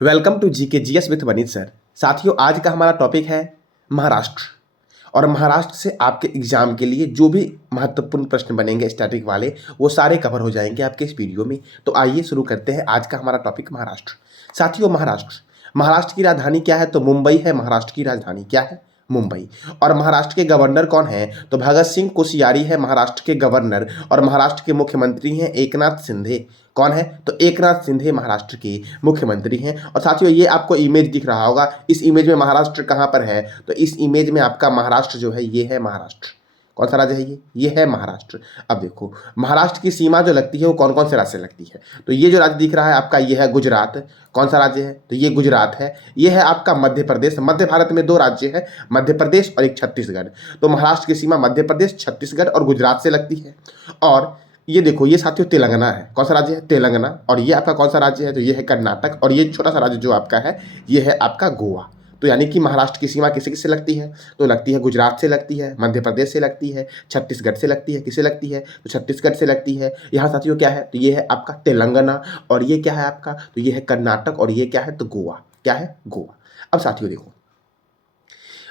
Welcome to GK GS with Vaneet sir. साथियों, आज का हमारा टॉपिक है महाराष्ट्र। और महाराष्ट्र से आपके एग्जाम के लिए जो भी महत्वपूर्ण प्रश्न बनेंगे स्टैटिक वाले, वो सारे कवर हो जाएंगे आपके इस वीडियो में। तो आइए शुरू करते हैं आज का हमारा टॉपिक महाराष्ट्र। साथियों, महाराष्ट्र की राजधानी क्या है? तो मुंबई है। महाराष्ट्र की राजधानी क्या है? मुंबई। और महाराष्ट्र के गवर्नर कौन है? तो भगत सिंह कोश्यारी है महाराष्ट्र के गवर्नर। और महाराष्ट्र के मुख्यमंत्री हैं एकनाथ शिंदे। कौन है? तो एकनाथ शिंदे महाराष्ट्र के मुख्यमंत्री हैं। और साथियों, ये आपको इमेज दिख रहा होगा। इस इमेज में महाराष्ट्र कहाँ पर है? तो इस इमेज में आपका महाराष्ट्र जो है, ये है महाराष्ट्र। कौन सा राज्य है ये है महाराष्ट्र। अब देखो, महाराष्ट्र की सीमा जो लगती है वो कौन कौन से राज्य से लगती है? तो ये जो राज्य दिख रहा है आपका, ये है गुजरात। कौन सा राज्य है? तो ये गुजरात है। ये है आपका मध्य प्रदेश। मध्य भारत में दो राज्य है, मध्य प्रदेश और एक छत्तीसगढ़। तो महाराष्ट्र की सीमा मध्य प्रदेश, छत्तीसगढ़ और गुजरात से लगती है। और ये देखो, ये साथियों तेलंगाना है। कौन सा राज्य है? तेलंगाना। और ये आपका कौन सा राज्य है? तो ये है कर्नाटक। और ये छोटा सा राज्य जो आपका है, ये है आपका गोवा। तो यानी कि महाराष्ट्र की सीमा किसे किससे लगती है? तो लगती है गुजरात से लगती है, मध्य प्रदेश से लगती है, छत्तीसगढ़ से लगती है। किसे लगती है? तो छत्तीसगढ़ से लगती है। यहाँ साथियों क्या है? तो ये है आपका तेलंगाना। और ये क्या है आपका? तो ये है कर्नाटक। और ये क्या है? तो गोवा। क्या है? गोवा। अब साथियों देखो,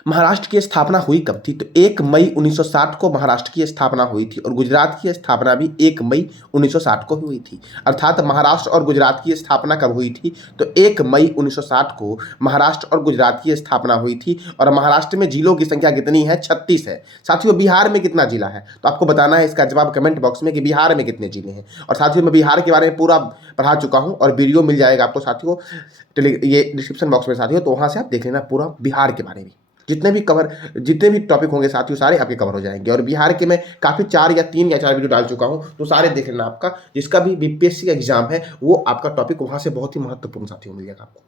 महाराष्ट्र की स्थापना हुई कब थी? तो 1 मई 1960 को महाराष्ट्र की स्थापना हुई थी। और गुजरात की स्थापना भी 1 मई 1960 को हुई थी। अर्थात महाराष्ट्र और गुजरात की स्थापना कब हुई थी? तो 1 मई 1960 को महाराष्ट्र और गुजरात की स्थापना हुई थी। और महाराष्ट्र में जिलों की संख्या कितनी है? 36 है। साथियों, बिहार में कितना जिला है? तो आपको बताना है इसका जवाब कमेंट बॉक्स में कि बिहार में कितने जिले हैं। और साथियों, मैं बिहार के बारे में पूरा पढ़ा चुका हूँ और वीडियो मिल जाएगा आपको साथियों ये डिस्क्रिप्शन बॉक्स में साथियों। तो वहाँ से आप देख लेना पूरा बिहार के बारे में। जितने भी टॉपिक होंगे साथियों, सारे आपके कवर हो जाएंगे। और बिहार के मैं काफ़ी 3 या 4 वीडियो डाल चुका हूं, तो सारे देख लेना। आपका जिसका भी बीपीएससी का एग्जाम है, वो आपका टॉपिक वहां से बहुत ही महत्वपूर्ण साथियों मिल जाएगा आपको।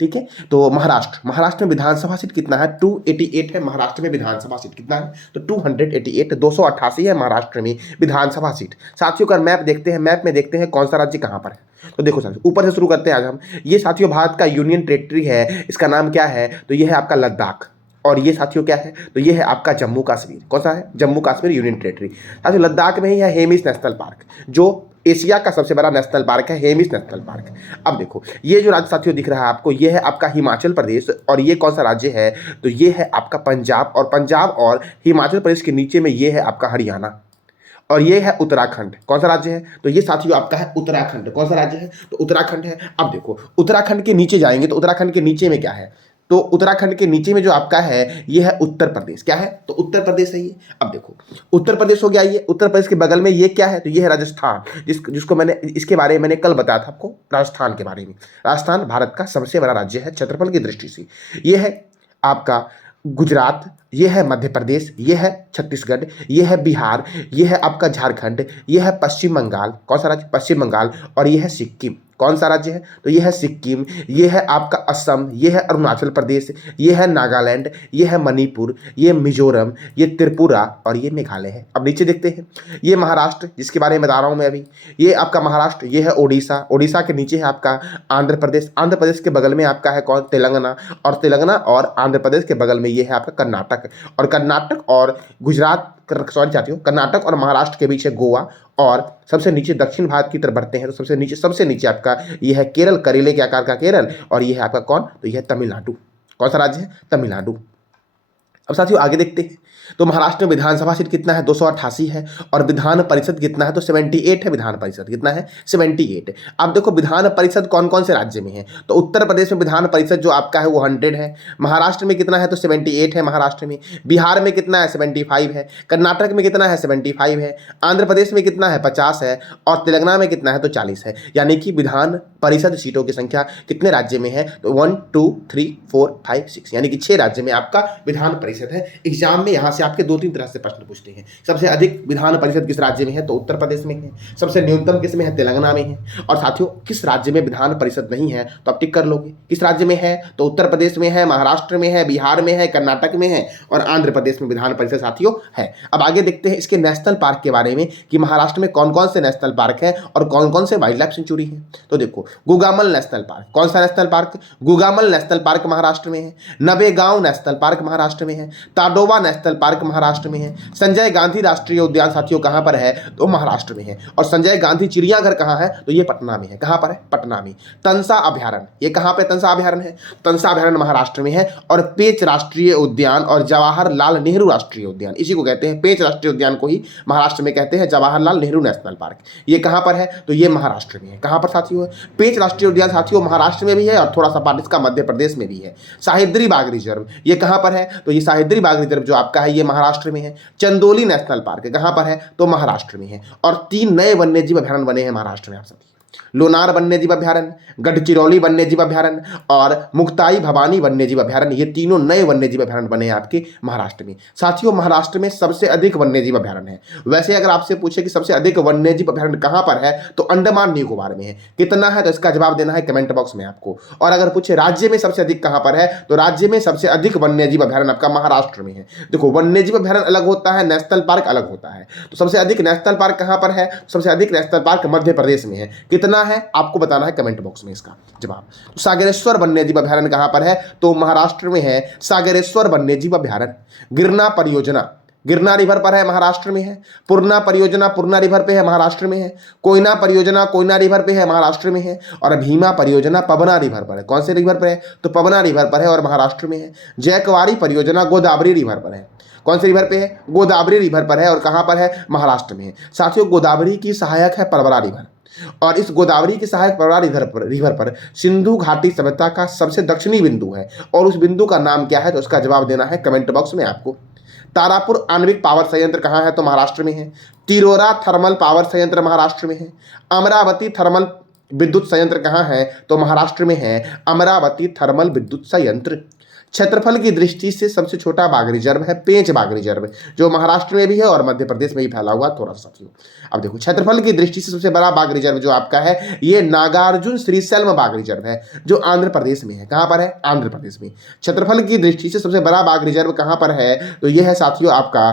ठीक है। तो महाराष्ट्र में विधानसभा सीट कितना है? 288 है। महाराष्ट्र में विधानसभा सीट कितना है? तो 288, 288 है महाराष्ट्र में विधानसभा सीट। साथियों का मैप देखते हैं, मैप में देखते हैं कौन सा राज्य कहां पर है। तो देखो साथियों, ऊपर से शुरू करते हैं आज हम। ये साथियों भारत का यूनियन टेरिटरी है। इसका नाम क्या है? तो ये है आपका लद्दाख। और ये साथियों क्या है? तो ये है आपका जम्मू कश्मीर। कौन सा है? Jammu Kashmir union territory. साथियों लद्दाख में ही है हेमिस नेशनल पार्क, जो एशिया का सबसे बड़ा नेशनल पार्क है, हेमिस नेशनल पार्क। अब देखो, ये जो राज्य साथियों दिख रहा है आपको, ये है आपका हिमाचल प्रदेश। और ये कौन सा राज्य है? तो ये है आपका पंजाब। और पंजाब और हिमाचल प्रदेश के नीचे में ये है आपका हरियाणा। और ये है उत्तराखंड। कौन सा राज्य है? तो ये साथियों आपका है उत्तराखंड। कौन सा राज्य है? तो उत्तराखंड है। अब देखो, उत्तराखंड के नीचे जाएंगे तो उत्तराखंड के नीचे में क्या है? तो उत्तराखंड के नीचे में जो आपका है, ये है उत्तर प्रदेश। क्या है? तो उत्तर प्रदेश है ये। अब देखो, उत्तर प्रदेश हो गया ये। उत्तर प्रदेश के बगल में ये क्या है? तो ये है राजस्थान, जिसको मैंने इसके बारे में मैंने कल बताया था आपको, राजस्थान के बारे में। राजस्थान भारत का सबसे बड़ा राज्य है क्षेत्रफल की दृष्टि से। ये है आपका गुजरात, ये है मध्य प्रदेश, ये है छत्तीसगढ़, ये है बिहार, ये है आपका झारखंड, ये है पश्चिम बंगाल। कौन सा राज्य? पश्चिम बंगाल। और ये है सिक्किम। कौन सा राज्य है? तो ये है सिक्किम। ये है आपका असम, ये है अरुणाचल प्रदेश, ये है नागालैंड, ये है मणिपुर, ये मिजोरम, ये त्रिपुरा और ये मेघालय है। अब नीचे देखते हैं, ये महाराष्ट्र जिसके बारे में बता रहा हूँ मैं अभी, ये आपका महाराष्ट्र। ये है ओडिशा। ओडिशा के नीचे है आपका आंध्र प्रदेश। आंध्र प्रदेश के बगल में आपका है कौन? तेलंगाना। और तेलंगाना और आंध्र प्रदेश के बगल में ये है आपका कर्नाटक। और कर्नाटक और गुजरात, सॉरी साथियों, कर्नाटक और महाराष्ट्र के बीच है गोवा। और सबसे नीचे दक्षिण भारत की तरफ बढ़ते हैं तो सबसे नीचे आपका ये है केरल, करेले के आकार का केरल। और ये है आपका कौन? तो ये है तमिलनाडु। कौन सा राज्य है? तमिलनाडु। अब साथियों आगे देखते हैं। तो महाराष्ट्र में विधानसभा सीट कितना है? 288 है। और विधान परिषद कितना है? तो 78 है। विधान परिषद कितना है? 78। अब देखो, विधान परिषद कौन कौन से राज्य में है? तो उत्तर प्रदेश में विधान परिषद जो आपका है वो 100 है। महाराष्ट्र में कितना है? तो 78 है महाराष्ट्र में। बिहार में कितना है? 75 है। कर्नाटक में कितना है? 75 है। आंध्र प्रदेश में कितना है? 50 है। और तेलंगाना में कितना है? तो 40 है। यानी कि विधान परिषद सीटों की संख्या कितने राज्य में है? तो 1 2 3 4 5 6, यानी कि 6 राज्य में आपका विधान परिषद है। एग्जाम में यहाँ से आपके 2-3 तरह से प्रश्न पूछते हैं। सबसे अधिक विधान परिषद किस राज्य में है? तो उत्तर प्रदेश में है। सबसे न्यूनतम किस में है? तेलंगाना में है। और साथियों, किस राज्य में विधान परिषद नहीं है? तो आप टिक कर लोगे। किस राज्य में है? तो उत्तर प्रदेश में है, महाराष्ट्र में है, बिहार में है, कर्नाटक में है और आंध्र प्रदेश में विधान परिषद साथियों है। अब आगे देखते हैं इसके नेशनल पार्क के बारे में कि महाराष्ट्र में कौन कौन से नेशनल पार्क है और कौन कौन से वाइल्ड लाइफ सेंचुरी है। तो देखो, गुगामल नेशनल पार्क। कौन सा national park? Gugamal national park Maharashtra में है। नवेगांव नेशनल पार्क महाराष्ट्र में है। है। ताडोबा नेशनल पार्क महाराष्ट्र में है। संजय गांधी राष्ट्रीय उद्यान साथियों कहाँ पर है, तो महाराष्ट्र में है। और संजय गांधी चिड़ियाघर कहाँ है, तो ये पटना में है। कहाँ पर है, पटना में। तंसा अभ्यारण्य, ये कहाँ पे तंसा अभ्यारण्य है, तंसा अभ्यारण्य महाराष्ट्र में है। और पेंच राष्ट्रीय उद्यान और जवाहरलाल नेहरू राष्ट्रीय उद्यान, इसी को कहते हैं, पेंच राष्ट्रीय उद्यान को ही महाराष्ट्र में कहते हैं जवाहरलाल नेहरू नेशनल पार्क। ये कहाँ पर है, तो ये महाराष्ट्र में है। कहाँ पर साथियों, पेंच राष्ट्रीय उद्यान साथियों महाराष्ट्र में भी है और थोड़ा सा पार्ट इसका मध्य प्रदेश में भी है। साहिद्री बाग रिजर्व, ये कहाँ पर है, तो ये साहिद्री बाग रिजर्व जो आपका है ये महाराष्ट्र में है। चंदोली नेशनल पार्क कहाँ पर है, तो महाराष्ट्र में है। और 3 नए वन्यजीव अभ्यारण्य बने हैं महाराष्ट्र में आप सभी, लोनार वन्यजीव अभ्यारण्य, गढ़चिरौली वन्यजीव अभ्यारण्य और मुक्ताई भवानी वन्यजीव अभ्यारण्य, ये तीनों नए वन्यजीव अभ्यारण्य बने हैं आपके महाराष्ट्र में। साथियों महाराष्ट्र में सबसे अधिक वन्यजीव अभ्यारण्य है। वैसे अगर आपसे पूछे कि सबसे अधिक वन्यजीव अभ्यारण्य कहाँ पर है, तो अंडमान निकोबार में है। कितना है, तो इसका जवाब देना है कमेंट बॉक्स में आपको। और अगर पूछे राज्य में सबसे अधिक कहाँ पर है, तो राज्य में सबसे अधिक वन्यजीव अभ्यारण्य आपका महाराष्ट्र में है। देखो वन्यजीव अभ्यारण्य अलग होता है, नेशनल पार्क अलग होता है। तो सबसे अधिक नेशनल पार्क कहाँ पर है, सबसे अधिक नेशनल पार्क मध्य प्रदेश में है। कितना है आपको बताना है कमेंट बॉक्स में इसका जवाब। तो सागरेश्वर वन्यजीव अभ्यारण्य कहां पर है, तो महाराष्ट्र में है सागरेश्वर वन्यजीव अभ्यारण्य। गिरना परियोजना, गिरना रिवर पर है, महाराष्ट्र में है। पूर्णा परियोजना पूर्णा रिवर पे है, महाराष्ट्र में है। कोयना परियोजना कोयना रिवर पे है, महाराष्ट्र में है। और भीमा परियोजना पवना रिवर पर है। कौन से रिवर पर है, तो पवना रिवर पर है और महाराष्ट्र में है। जयकवारी परियोजना गोदावरी रिवर पर है। कौन से रिवर पे है, गोदावरी रिवर पर है और कहां पर है, महाराष्ट्र में है। साथियों गोदावरी की सहायक है परवरा रिवर और इस गोदावरी के सहायक परवरा रिवर पर सिंधु घाटी सभ्यता का सबसे दक्षिणी बिंदु है और उस बिंदु का नाम क्या है, तो उसका जवाब देना है कमेंट बॉक्स में आपको। तारापुर आणविक पावर संयंत्र कहाँ है, तो महाराष्ट्र में है। तिरोरा थर्मल पावर संयंत्र महाराष्ट्र में है। अमरावती थर्मल विद्युत संयंत्र कहाँ है, तो महाराष्ट्र में है अमरावती थर्मल विद्युत संयंत्र। क्षेत्रफल की दृष्टि से सबसे छोटा बाघ रिजर्व है पेंच बाघ रिजर्व, जो महाराष्ट्र में भी है और मध्य प्रदेश में भी फैला हुआ थोड़ा सा साथियों। अब देखो क्षेत्रफल की दृष्टि से सबसे बड़ा बाघ रिजर्व जो आपका है ये नागार्जुन श्रीशैल्म बाघ रिजर्व है, जो आंध्र प्रदेश में है। कहाँ पर है, आंध्र प्रदेश में। क्षेत्रफल की दृष्टि से सबसे बड़ा बाघ रिजर्व कहाँ पर है, तो यह है साथियों आपका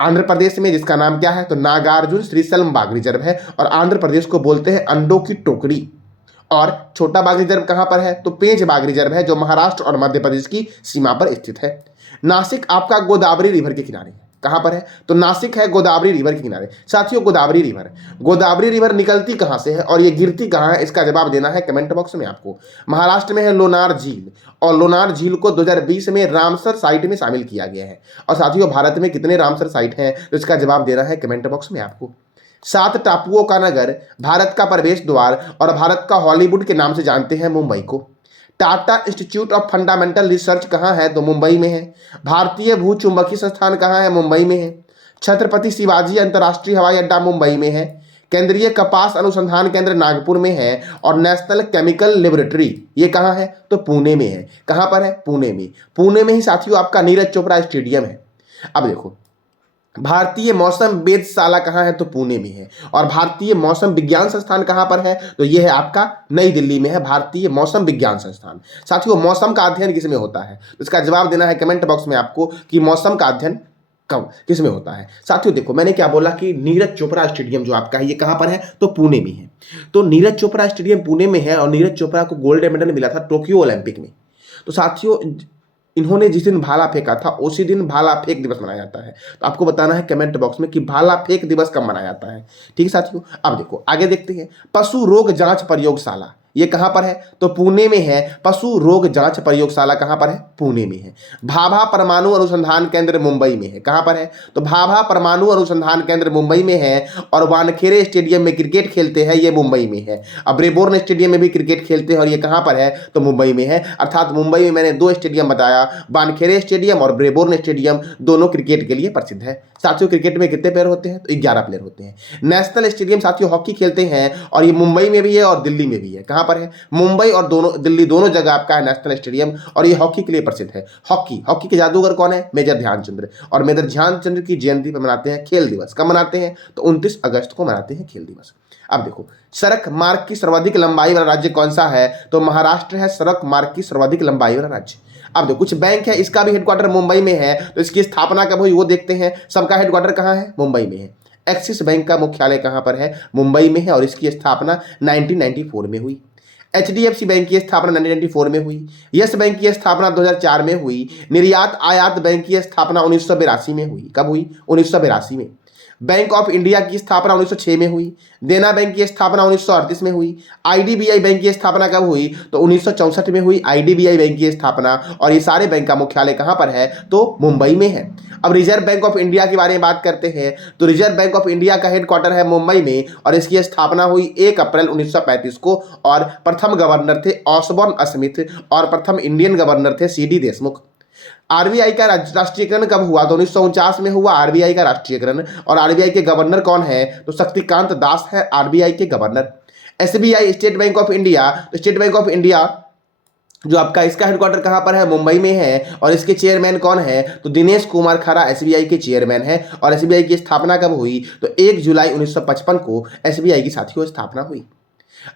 आंध्र प्रदेश में, जिसका नाम क्या है, तो नागार्जुन श्रीशैल्म बाघ रिजर्व है। और आंध्र प्रदेश को बोलते हैं अंडों की टोकरी। और छोटा बाघ रिजर्व कहाँ पर है, तो पेंच बाघ रिजर्व है, जो महाराष्ट्र और मध्य प्रदेश की सीमा पर स्थित है। नासिक आपका गोदावरी रिवर के किनारे है। कहाँ पर है, तो नासिक है गोदावरी रिवर के किनारे। साथियों गोदावरी रिवर निकलती कहाँ से है और ये गिरती कहाँ है, इसका जवाब देना है कमेंट बॉक्स में आपको। महाराष्ट्र में है लोनार झील और लोनार झील को 2020 में रामसर साइट में शामिल किया गया है। और साथियों भारत में कितने रामसर साइट हैं, तो इसका जवाब देना है कमेंट बॉक्स में आपको। 7 टापुओं का नगर, भारत का प्रवेश द्वार और भारत का हॉलीवुड के नाम से जानते हैं मुंबई को। Tata institute of fundamental research कहाँ है, तो मुंबई में है। भारतीय भूचुंबकीय संस्थान कहाँ है, मुंबई में है। छत्रपति शिवाजी अंतर्राष्ट्रीय हवाई अड्डा मुंबई में है। केंद्रीय कपास अनुसंधान केंद्र नागपुर में है। और नेशनल केमिकल लेबोरेटरी ये कहाँ है, तो पुणे में है। कहाँ पर है, पुणे में। पुणे में ही साथियों आपका नीरज चोपड़ा स्टेडियम है। अब देखो भारतीय मौसम वेधशाला कहाँ है, तो पुणे में है। और भारतीय मौसम विज्ञान संस्थान कहाँ पर है, तो यह है आपका नई दिल्ली में है, भारतीय मौसम विज्ञान संस्थान। साथियों मौसम का अध्ययन किसमें होता है, तो इसका जवाब देना है कमेंट बॉक्स में आपको कि मौसम का अध्ययन कब किसमें होता है। साथियों देखो मैंने क्या बोला कि नीरज चोपड़ा स्टेडियम जो आपका है ये कहाँ पर है, तो पुणे में है। तो नीरज चोपड़ा स्टेडियम पुणे में है और नीरज चोपड़ा को गोल्ड मेडल मिला था टोक्यो ओलंपिक में। तो साथियों इन्होंने जिस दिन भाला फेंका था उसी दिन भाला फेंक दिवस मनाया जाता है। तो आपको बताना है कमेंट बॉक्स में कि भाला फेंक दिवस कब मनाया जाता है। ठीक है साथियों, अब देखो आगे देखते हैं। पशु रोग जांच प्रयोगशाला ये कहाँ पर है, तो पुणे में है। पशु रोग जांच प्रयोगशाला कहाँ पर है, पुणे में है। भाभा परमाणु अनुसंधान केंद्र मुंबई में है। कहाँ पर है, तो भाभा परमाणु अनुसंधान केंद्र मुंबई में है। और वानखेड़े स्टेडियम में क्रिकेट खेलते हैं, ये मुंबई में है। अब ब्रेबोर्न स्टेडियम में भी क्रिकेट खेलते हैं और ये कहाँ पर है, तो मुंबई में है। अर्थात मुंबई में मैंने 2 स्टेडियम बताया, वानखेड़े स्टेडियम और ब्रेबोर्न स्टेडियम, दोनों क्रिकेट के लिए प्रसिद्ध है। साथियों क्रिकेट में कितने प्लेयर होते हैं, तो 11 प्लेयर होते हैं। नेशनल स्टेडियम साथियों हॉकी खेलते हैं और ये मुंबई में भी है और दिल्ली में भी है। कहाँ पर है, मुंबई और दिल्ली दोनों जगह आपका है नेशनल स्टेडियम और ये हॉकी के लिए प्रसिद्ध है। हॉकी के जादूगर कौन है, मेजर ध्यानचंद्र। और मेजर ध्यानचंद्र की जयंती पर मनाते हैं खेल दिवस। कब मनाते हैं, तो 29 अगस्त को मनाते हैं खेल दिवस। अब देखो सड़क मार्ग की सर्वाधिक लंबाई वाला राज्य कौन सा है, तो महाराष्ट्र है सड़क मार्ग की सर्वाधिक लंबाई वाला राज्य। अब देखो कुछ बैंक है इसका भी हेडक्वार्टर मुंबई में है, तो इसकी स्थापना कब हुई वो देखते हैं। सबका हेडक्वार्टर कहाँ है, मुंबई में है। एक्सिस बैंक का मुख्यालय कहाँ पर है, मुंबई में है और इसकी स्थापना 1994 में हुई। HDFC बैंक की स्थापना 1994 में हुई। यस बैंक की स्थापना 2004 में हुई। निर्यात आयात बैंक की स्थापना 1982 में हुई। कब हुई? 1982 में। बैंक ऑफ इंडिया की स्थापना 1906 में हुई। देना बैंक की स्थापना 1938 में हुई। IDBI बैंक की स्थापना कब हुई? तो 1964 में हुई IDBI बैंक की स्थापना। और ये सारे बैंक का मुख्यालय कहां पर है? तो मुंबई में है। अब रिजर्व बैंक ऑफ इंडिया के बारे में बात करते हैं तो रिजर्व बैंक ऑफ इंडिया का हेडक्वार्टर है मुंबई में और इसकी स्थापना हुई 1 अप्रैल 1935 को और प्रथम गवर्नर थे ऑसबॉर्न स्मिथ और प्रथम इंडियन गवर्नर थे CD देशमुख। आरबीआई का राष्ट्रीयकरण कब हुआ? तो 1949 में हुआ आरबीआई का राष्ट्रीयकरण। और आरबीआई के गवर्नर कौन है? तो शक्तिकांत दास है आरबीआई के governor. SBI state bank of India, तो स्टेट बैंक ऑफ इंडिया जो आपका इसका हेडक्वार्टर कहां पर है? मुंबई में है। और इसके चेयरमैन कौन है? तो दिनेश कुमार खरा एसबीआई के चेयरमैन है। और एसबीआई की स्थापना कब हुई? तो 1 जुलाई 1955 को एसबीआई की साथियों स्थापना हुई।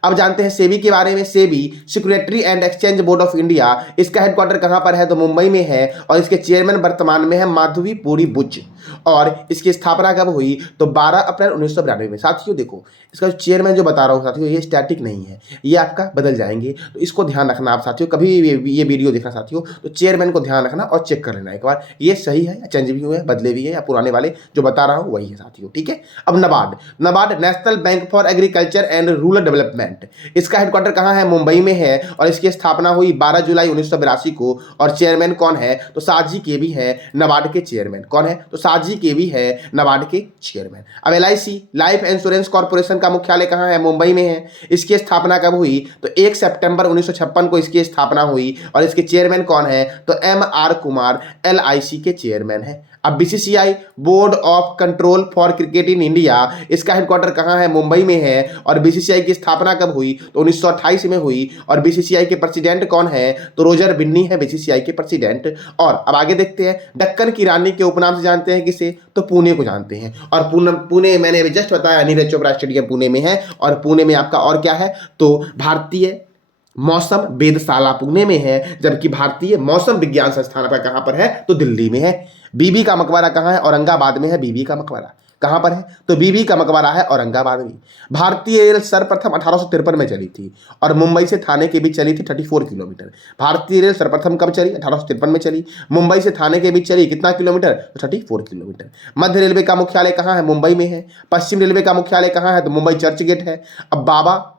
अब जानते हैं सेबी के बारे में। SEBI security and exchange board of India, इसका हेडक्वार्टर कहां पर है? तो मुंबई में है। और इसके चेयरमैन वर्तमान में है माधवी पुरी बुच। और इसकी स्थापना कब हुई? तो 12 अप्रैल 1992 में। साथियों देखो, इसका जो चेयरमैन जो बता रहा हूं साथियों, ये स्टैटिक नहीं है, ये आपका बदल जाएंगे, तो इसको ध्यान रखना आप साथियों। कभी भी ये वीडियो देखना साथियों तो चेयरमैन को ध्यान रखना और चेक कर लेना एक बार, ये सही है या चेंज भी हुए, बदले भी है या पुराने वाले जो बता रहा हूं वही है साथियों। ठीक है। अब NABARD, NABARD national bank for agriculture and rural development, इसका हेडक्वार्टर कहां है? मुंबई में है। और इसकी स्थापना हुई 12 जुलाई 1982 को। और चेयरमैन कौन है? तो साजी केवी है नाबार्ड के चेयरमैन। कौन है? तो साजी केवी है नाबार्ड के चेयरमैन। अब LIC लाइफ इंश्योरेंस कॉर्पोरेशन का मुख्यालय कहां है? मुंबई में है। इसकी स्थापना कब हुई? तो 1 सितंबर 1956 को इसकी स्थापना हुई। और इसके चेयरमैन कौन है? तो MR कुमार LIC के चेयरमैन है। अब BCCI board of control for cricket in India, इसका हेडक्वार्टर कहां है? मुंबई में है। और BCCI की स्थापना कब हुई? तो 1928 में हुई। और BCCI के प्रेसिडेंट कौन है? तो रोजर बिन्नी है BCCI के प्रेसिडेंट। और अब आगे देखते हैं, दक्कन की रानी के उपनाम से जानते हैं किसे? तो पुणे को जानते हैं। और पुणे मैंने अभी जस्ट बताया नीरज चोपड़ा स्टेडियम पुणे में है। और पुणे में आपका और क्या है? तो भारतीय मौसम वेधशाला पुणे में है। जबकि भारतीय मौसम विज्ञान संस्थान का कहां पर है? तो दिल्ली में है। बीबी का मकबरा कहां है? औरंगाबाद में है बीबी का मकबरा। कहां पर है? तो बीबी का मकबरा है औरंगाबाद में। भारतीय रेल सर्वप्रथम 1853 में चली थी और मुंबई से थाने के बीच चली थी 34 किलोमीटर। भारतीय रेल सर्वप्रथम कब चली? 1853 में चली। मुंबई से थाने के बीच चली कितना किलोमीटर? तो 34 किलोमीटर। मध्य रेलवे का मुख्यालय कहां है? मुंबई में है। पश्चिम रेलवे का मुख्यालय कहां है? तो मुंबई चर्च गेट है। अब बाबा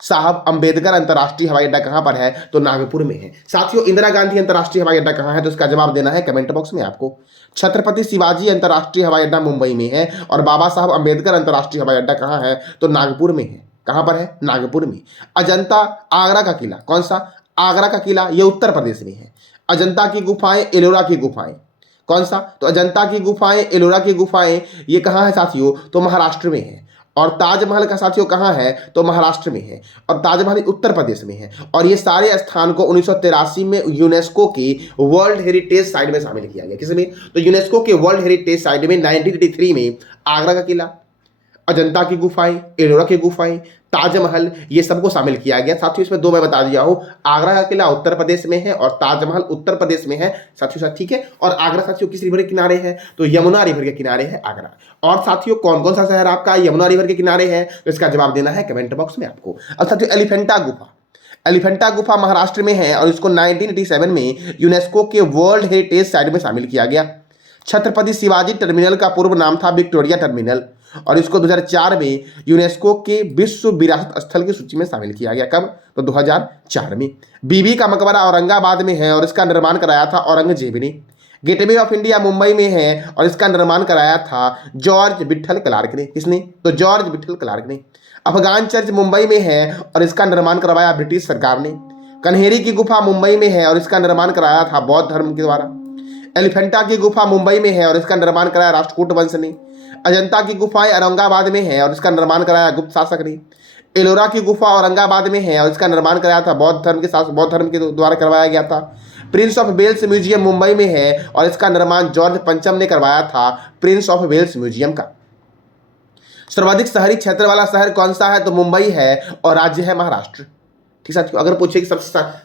साहब अंबेडकर अंतर्राष्ट्रीय हवाई अड्डा कहां पर है? तो नागपुर में है। साथियों, इंदिरा गांधी अंतर्राष्ट्रीय हवाई अड्डा कहां है? तो इसका जवाब देना है कमेंट बॉक्स में आपको। छत्रपति शिवाजी अंतर्राष्ट्रीय हवाई अड्डा मुंबई में है। और बाबा साहब अंबेडकर अंतर्राष्ट्रीय हवाई अड्डा कहां है? तो नागपुर में है। कहां पर है? नागपुर में। अजंता आगरा का किला, कौन सा? आगरा का किला, यह उत्तर प्रदेश में है। अजंता की गुफाएं, एलोरा की गुफाएं, कौन सा? तो अजंता की गुफाएं, एलोरा की गुफाएं, ये कहां है साथियों? तो महाराष्ट्र में है। और ताजमहल का साथियों कहां है? तो महाराष्ट्र में है। और ताजमहल उत्तर प्रदेश में है। और ये सारे स्थान को 1983 में यूनेस्को के वर्ल्ड हेरिटेज साइट में शामिल किया गया। किसमें? तो यूनेस्को के वर्ल्ड हेरिटेज साइट में 1983 में आगरा का किला, अजंता की गुफाएं, एलोरा की गुफाएं, ताजमहल, ये सबको शामिल किया गया। साथियों इसमें दो मैं बता दिया हूं, आगरा का किला उत्तर प्रदेश में है और ताजमहल उत्तर प्रदेश में है साथियों साथ। ठीक है। और आगरा साथियों किस रिवर के किनारे है? तो यमुना रिवर के किनारे है आगरा। और साथियों कौन कौन सा शहर आपका यमुना रिवर के किनारे है? तो इसका जवाब देना है कमेंट बॉक्स में आपको। अब साथियों एलिफेंटा गुफा, एलिफेंटा गुफा महाराष्ट्र में है और इसको 1987 में यूनेस्को के वर्ल्ड हेरिटेज साइट में शामिल किया गया। छत्रपति शिवाजी टर्मिनल का पूर्व नाम था विक्टोरिया टर्मिनल और इसको 2004 में यूनेस्को के विश्व विरासत स्थल की सूची में शामिल किया गया। कब? तो 2004 में। बीबी का मकबरा औरंगाबाद में है और इसका निर्माण कराया था औरंगजेब ने। गेटवे ऑफ इंडिया मुंबई में है और इसका निर्माण कराया था जॉर्ज विठल क्लार्क ने। किसने? तो जॉर्ज विठल क्लार्क ने। अफगान चर्च मुंबई में है और इसका निर्माण करवाया ब्रिटिश सरकार ने। कन्हेरी की गुफा मुंबई में है और इसका निर्माण कराया था बौद्ध धर्म के द्वारा। एलिफेंटा की गुफा मुंबई में है और इसका निर्माण कराया राष्ट्रकूट वंश ने। अजंता की गुफाएं औरंगाबाद में है और इसका निर्माण कराया गुप्त शासक ने। एलोरा की गुफा औरंगाबाद में है और इसका निर्माण कराया था बौद्ध धर्म के द्वारा करवाया गया था। Prince of Wales museum Mumbai में है और इसका निर्माण जॉर्ज पंचम ने करवाया था प्रिंस ऑफ वेल्स म्यूजियम का। सर्वाधिक शहरी क्षेत्र वाला शहर कौन सा है? तो मुंबई है और राज्य है महाराष्ट्र। ठीक साथियों, अगर पूछे कि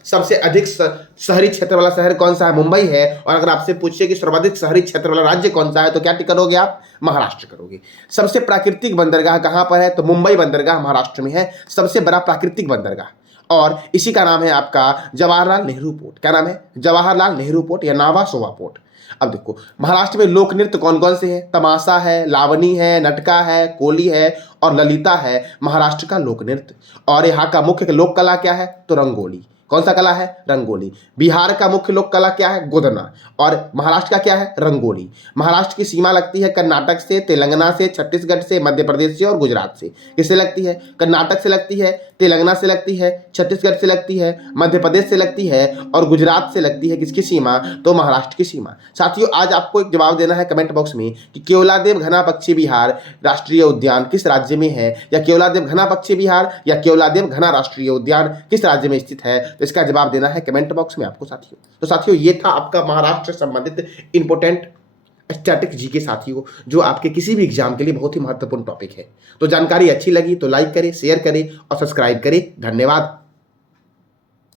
सबसे अधिक शहरी क्षेत्र वाला शहर कौन सा है? मुंबई है। और अगर आपसे पूछे कि सर्वाधिक शहरी क्षेत्र वाला राज्य कौन सा है तो क्या टिक करोगे आप? महाराष्ट्र करोगे। सबसे प्राकृतिक बंदरगाह कहां पर है? तो मुंबई बंदरगाह महाराष्ट्र में है, सबसे बड़ा प्राकृतिक बंदरगाह। और इसी का नाम है आपका जवाहरलाल नेहरू पोर्ट। क्या नाम है? जवाहरलाल नेहरू पोर्ट या नावासोवा पोर्ट। अब देखो महाराष्ट्र में लोक नृत्य कौन कौन से हैं? तमाशा है, लावनी है, नटका है, कोली है और ललिता है महाराष्ट्र का लोक नृत्य। और यहाँ का मुख्य लोक कला क्या है? तो रंगोली। कौन सा कला है? रंगोली। बिहार का मुख्य लोक कला क्या है? गोदना। और महाराष्ट्र का क्या है? रंगोली। महाराष्ट्र की सीमा लगती है कर्नाटक से, तेलंगाना से, छत्तीसगढ़ से, मध्य प्रदेश से और गुजरात से। किससे लगती है? कर्नाटक से लगती है, तेलंगाना से लगती है, छत्तीसगढ़ से लगती है, मध्य प्रदेश से लगती है और गुजरात से लगती है। किसकी सीमा? तो महाराष्ट्र की सीमा। साथियों आज आपको एक जवाब देना है कमेंट बॉक्स में कि केवलादेव घना पक्षी विहार राष्ट्रीय उद्यान किस राज्य में है, या केवलादेव घना पक्षी विहार या केवलादेव घना राष्ट्रीय उद्यान किस राज्य में स्थित है। तो इसका जवाब देना है कमेंट बॉक्स में आपको साथियों। तो साथियों ये था आपका महाराष्ट्र से संबंधित इंपोर्टेंट स्टैटिक जीके साथियों, जो आपके किसी भी एग्जाम के लिए बहुत ही महत्वपूर्ण टॉपिक है। तो जानकारी अच्छी लगी तो लाइक करें, शेयर करें और सब्सक्राइब करें। धन्यवाद।